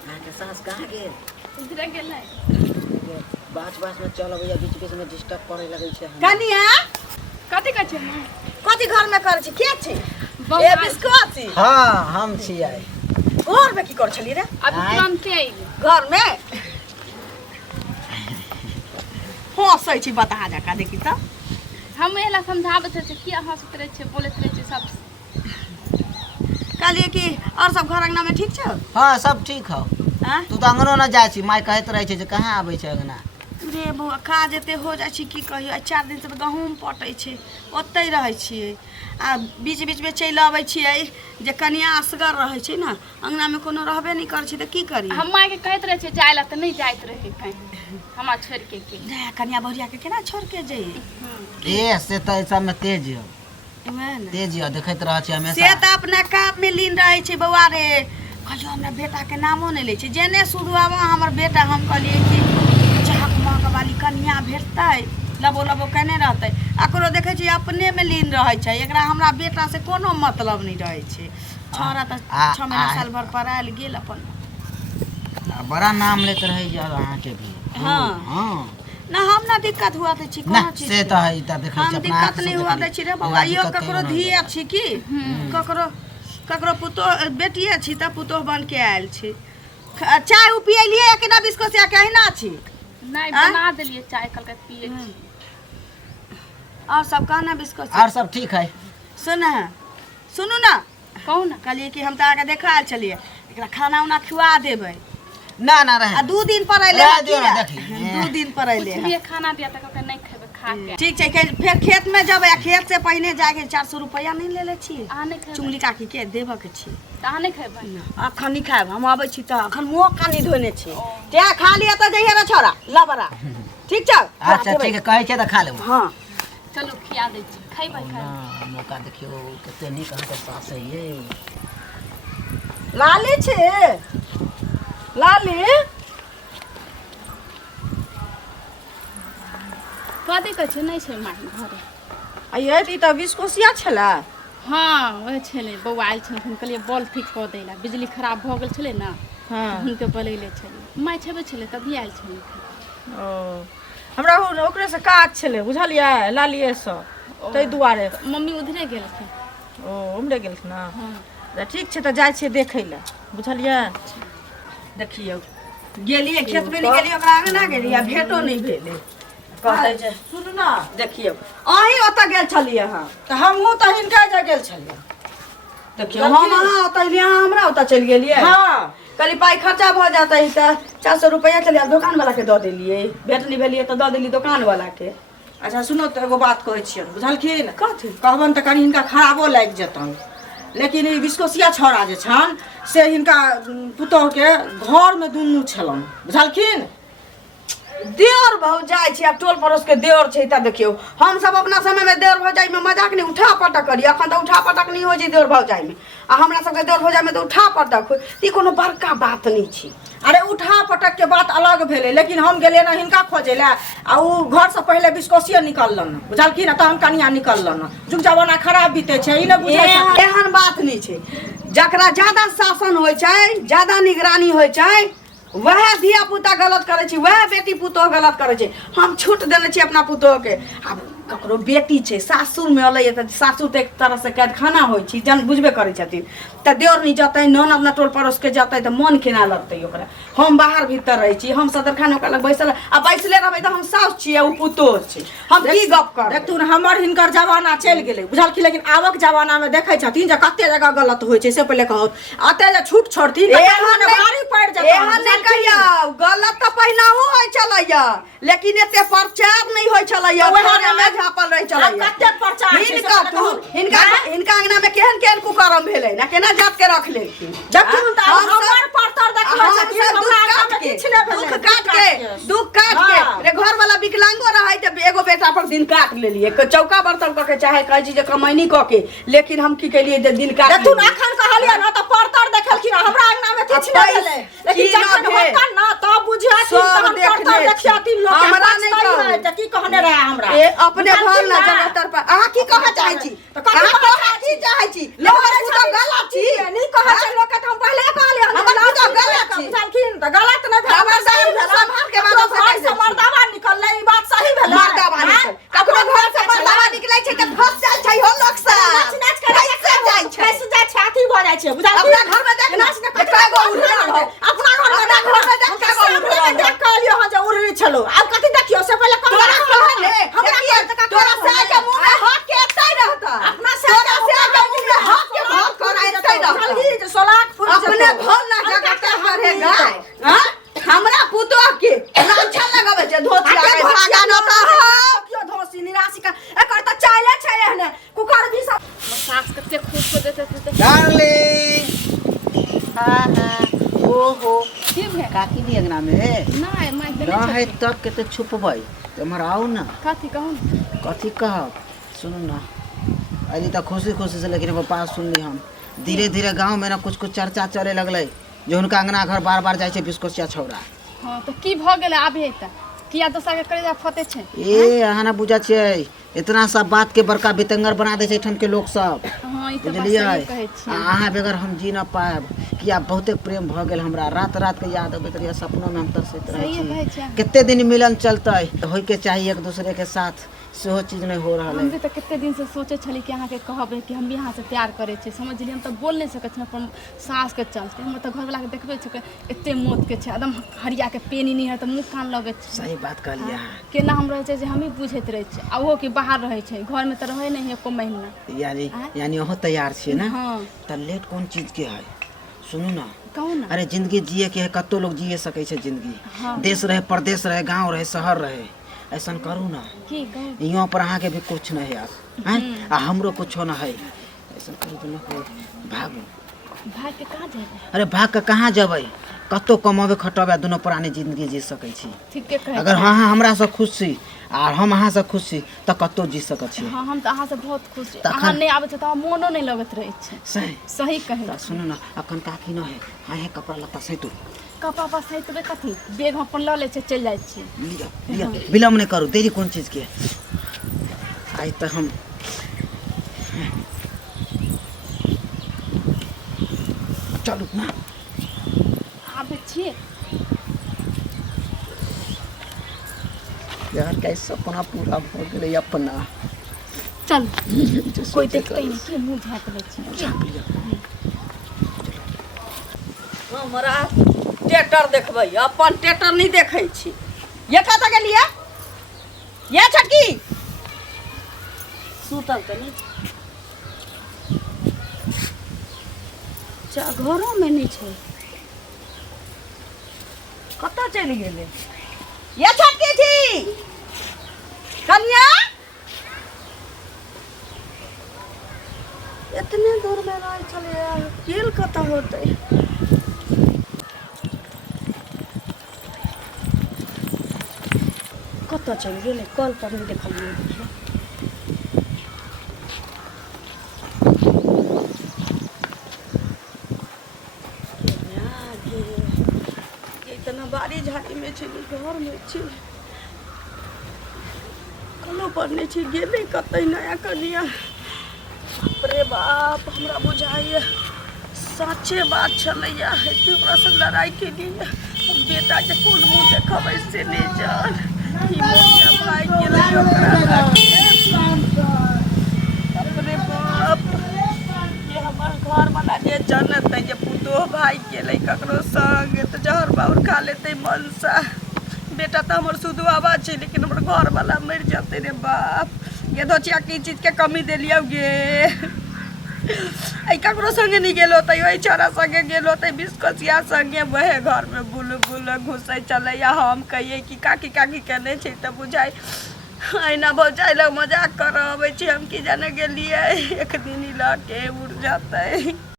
के सास कहाँ गेल? इधर गेल है। बाच में चल भैया बीच में डिस्टर्ब करे लगे छे। कनिया कथी कहै छै मां? कथी घर में कर छी? के छी? बौआ। ए बिस्कुट। हां हम छियै। घर में की कर छली रे? अभी तुरंते आइल। घर में हंसै छी बता जका देखी त। हम एला समझाबत छै कि हंसत रहे छै बोलत रहे छै सब। कहलिए कि और सब घर अंगना में ठीक छ? हां सब ठीक हौ। हां तू तो अंगनो न जाय छी, माय कहत रहे छै जे कहां आबै छै अंगना। रे बौआ काज एते हो जाइ छी की कहियो। 4 दिन से गहूम पटै छै ओतै रहै छियै आ बीच में चलि आबै छियै जे कनिया असगर रहै छै ना अंगना में कोनो रहबे नहीं करै छै त की करी। हम माय के कहत रहे छै जाय ला त नहीं जाइत रहे कहीं हमरा छोड़ के रे कनिया भरिया के केना छोड़ के जई? ए से त सब में तेज हो। वह ना तेज हो देखैत रह छी हमेशा। से त अपना काम में लीन रहै छै बौआ रे। कहियो हमरा बेटा के नामो नहीं लै छै। जेने शुरू आवा हमर बेटा हम कहलिए कि चाहक महक वाली कन्या भेटतै लबो लबो केने रहतै। एकरो देखै छी अपने में लीन रहै छै। एकरा हमरा बेटा से कोनो मतलब नहीं रहै छै। छोरा त 6 महीना साल भर पढ़ायल गेल अपन। बड़ा नाम लेत रही जा अहाँ के भी। हां हां ना हम ना दिक्कत हुआ त छी कोनो चीज से त है त देखै छी हम अपना दिक्कत नहीं हुआ दै छी रे बौआ। यो ककरो धिया छी की ककरो पुतो बेटिए छी त पुतो बन के आयल छी। चाय उ पियलिए कि ना बिस्कुट से कहना छी? नहीं बना देलिए चाय कल के पिए छी। और सब कहना बिस्कुट और सब ठीक है। सुनू ना कहू ना। कहलिए कि हम त आके देखा चलिए एकरा खाना उना खिवा देबै। ना रहे आ 2 दिन पर अइले रह दियौ ना देखी। 2 दिन पर अइले कुछ भी खाना दिया त कहते नहीं खेबे खा के। ठीक छै फिर खेत में जब खेत से पहले जाके 400 रुपया नहीं ले छी? आ नहीं खेबे चुंगली काकी के देबे के छी। त आ नहीं खेबे। अखन नहीं खाएब हम आबै छी त अखन मुंह कानी धोने छी। ते खा लिया त जइहे रे छोरा लबरा। ठीक छ? अच्छा ठीक है कहै छै त खा लेब। हां चलो खिया दे छी खैबै खा। मौका देखियो कते नीक अहाँ के सास है ये। लाली छे लाली कथी कहै छै नहीं छै माय घरे। अये ई त बिस्कोसिया छला। हाँ वह छले बौआ आयल छलखिन कहलिए बॉल ठीक कऽ दै ला बिजली खराब भऽ गेल छलै ना। हां हुनके बोलैले छलिए माय छेबे छलै तभी आयल छलै। ओ हमरा ओकरे से काज छले बुझलिए लालिए से तै दुआरे। मम्मी उधरे गेलखिन। ओ उमरे गेलखिन ना। हाँ त ठीक छै त जाय छियै देखै ला बुझलिए। देखियो गेलिए खेत में नहीं गेलिए ओकरा आगे ना गेलिए आ भेटो नहीं भेले। कहै छै सुनू ना देखियो अहीं ओतऽ गेल छलिए हां त हमहू त हिनका जा गेल छलिए। देखियो हम अहाँ ओतऽ लिया हमरा ओतऽ चल गेलिए। हां कली पाई खर्चा भ जाता है त 400 रुपया चलिए दुकान वाला के द देलिए। भेट नहीं भेलिए त द देली दुकान वाला के। अच्छा सुनो त एगो बात कहै छियन बुझलखिन कथि कहबन त कनी हिनका खराबो लाग जतन। लेकिन ई बिस्कोसिया छोरा जे छन से हिनका पुतोह के घर में दुन्नू छलन बुझलखिन। देवर भौजाई छै अब टोल पड़ोस के देवर छै त देखियो हम सब अपना समय में देवर भौजाई में मजाक नहीं उठा पटक करी। अखन त उठा पटक नहीं हो छै देवर भौजाई में आ हमरा सब के देवर भौजाई में त उठा पटक हो। ई कोनो बड़का बात नहीं छै। अरे उठा पटक के बात अलग भेले लेकिन हम गेले ना हिनका खोजे ला आ उ घर से पहले बिस्कोसिया निकललन बुझलखिन त हम कनिया निकललन। जुग जमाना खराब बीते छै ई न बुझै छै। एहन बात नहीं छै। जकरा ज्यादा शासन होय छै ज्यादा निगरानी होय छै वह धिया पुता गलत करे छी वह बेटी पुतोह गलत करे छी। हम छूट देने छी अपना पुतोह के। अब ककरो बेटी छै सासुर में अलै त सासुर त एक तरह से कैद खाना होय छी जन बुझबे करे छथिन त देवर नहीं जतै नन अपना टोल पड़ोस के जतै त मन केना लगतै ओकरा। हम बाहर भीतर रहे छी हम सदर खान ओकरा लग बैसल आ बैसले रहबै त हम सास छी उ पुतोह छै। हम की गप कर देख तू हमर हिनकर जमाना चल गेलै बुझलखिन। लेकिन आबक जमाना में देखै छथिन जे कते जगह गलत होय छै से पहिले कहत अते जे छूट छोड़थिन त एहन भारी पड़ जतै। एहन नहीं कहिया गलत त पहिनाहु होय छलैया लेकिन एते प्रचार नहीं होय छलैया। थाने में झापल रह छलैया कते प्रचार हिनका अंगना में केहन केहन कुकर्म भेलै ना केना जात के रख लेलखिन। जखन त हमर परतर देखला छथिन हमरा आगा में किछ नै भेलै। दुख काट के रे घर वाला विकलांगो रहै त एगो बेटा पर दिन काट लेलिए चौका बर्तन क के चाहे कहै छी जे कमैनी क के लेकिन हम की केलिए जे दिन काट तू अखन कहलिए ना त परतर देखलखिन हमरा अंगना में किछ नै भेलै। लेकिन जखन होता ना त बुझिया कि हम परतर देखियाती लोग हमरा नै कहै त की कहने रहे हमरा ए अपने भल ना जगतर पर अहाँ की कहै चाहै छी त कथि चाहै छी लोग तो गलत छी नहीं कहै छै लोग के हम पहले कहलिए हम गलत छी त गलत न भेल हमर सही भेल संभाल के बात से मर्दावा निकलले ई बात सही भेल मर्दावा निकल ककरो घर से मर्दावा निकलै छै त फंस जाय छै हो लोक सा नाच नाच करे से जाय छै कैसे जाय छै अथी भ जाय छै बुझा अपना घर में देख नाच न कतरा गो उड़ल हो अपना घर में देख देख कहलियो हां जे उड़री छलो आब कथि देखियो से पहले कौन कहले हमरा तोरा से के मुंह में हाथ के एतै रहता अपना से के मुंह में हाथ के भाग कर एतै रहता जल्दी जे सोलाक फूल अपने भोल ना जगते हरे गाय हां हमरा पुतो के लांछा लगावे छै धोती आगे भागा न त कियो धोसी निराशी का एकर त चाले छै एहने कुकर भी सब सास कते खुश हो देते थे डार्लिंग ओहो की भे काकी दी अंगना में नहीं मैं ना है तब के तो छुपबै तुमर आओ ना कथी कहूं कथी कहब सुनू ना अभी तक खुशी खुशी से लेकिन पापा सुन ली हम धीरे धीरे गांव में ना कुछ कुछ चर्चा चले लगले जो उनका अंगना घर बार बार जाय छै बिस्कोसिया छौरा हां तो की भ गेले आबे त किया दोसर के करे जा फते छै ए अहाँ ना बुझा छै इतना सब बात के बड़का बितंगर बना दे छै ठन के लोग सब हां ई तो बात बुझलियै सही कहै छी अहाँ बगैर हम जी न पाएब किया बहुते प्रेम भ गेल हमरा रात रात के याद अबैत रहिए सपनों में हम तरसैत रहे सही कहै छी छी कितने दिन मिलन चलतै होय के चाहिए एक दूसरे के साथ सेहो चीज नहीं हो रहल हम है भी तो कितने दिन से सोचे छली कि अहाँ के कहबे कि हम भी यहाँ से प्यार करे छे समझलिए हम तो बोल नहीं सके छी अपन सास के चलते हम तो घर वाला के देखबे छ के एते मौत के छे एकदम हरिया के पेनी नहीं है तो मुंह कान लगे छे सही बात कहलिए केना हम रहे छे जे हम ही बुझैत रहे छे आ ओहो कि बाहर रहे छे घर में तो रहे नहीं एको महीना यानी ओहो तैयार छिए ना हां त लेट कौन चीज के है सुनू ना कहू ना अरे जिंदगी जिए के है कत्तो लोग जिए सके छे जिंदगी हाँ। देश रहे प्रदेश रहे गांव रहे शहर रहे ऐसा करू ना की कहू यहाँ पर अहाँ के भी कुछ नहीं है यार हैं आ हमरो कुछ ना है ऐसा करू ना भागू भाग के कहां जेबे अरे भाग के कहाँ जबै कत्तो कमावे खटबे दोनों पुरानी जिंदगी जी सकै छी ठीक के कहे अगर हाँ हाँ हमरा से खुश छी आ हम अहाँ से खुश छी त कत्तो जी सकै छी हां हम तो अहाँ से बहुत खुश छी तखन- अहाँ नहीं आबे छ त मोनो नहीं लगत रहे छे सही सही कहे त सुनू ना अखन काकी न है हाँ है कपड़ा लत्ता सही तू कपड़ा पर सही तो कथी बैग हम अपन ल ले छे चल जाय छी लिया लिया विलम्ब नहीं करू देरी कौन चीज के आई तो हम चलू ना आबे छी यार कैसे अपना पूरा हो गेलै अपना चल कोई देखते नहीं कि मुंह झाँक ले छी हमरा टेटर देखबै अपन टेटर नहीं देखै छी ये कत गेलिए ये छटकी सुतल त नहीं घरों में नहीं छै कत चलि गेले ये छटकी थी कन्या इतने दूर में रह चले यार किल कत होते कत चल गेले कल पर नहीं देखलिए इतना बारी झाड़ी में छी घर में छी कलो पर नहीं छी गेले कतई नया कनिया बाप रे बाप हमरा बुझाइए सच्चे बात छलैया हेते ओकरा से लड़ाई के लिए बेटा के कोन मुंह देखबै से नहीं जान ई मोटिया भाई गेलै ओकरा बाप रे बाप ये हमर घर वाला जे जानत है जे पुतो भाई गेलै ककरो संग त जहर बाउर खा लेतै मनसा बेटा तो हमर शुद्ध आवाज छै लेकिन हमर घर वाला मर जाते रे बाप ये दोचिया की चीज के कमी देलियो गे आई ककरो संगे नहीं गेलो त ओई छोरा संगे गेलो त बिस्कोसिया संगे वहे घर में बुल बुल घुसै चले या हम कहिए कि काकी काकी कहने छै त बुझाई आईना भौजाई लग मजाक कर अबै छी हम की जाने गेलिए एक दिन ही लके उड़ जाते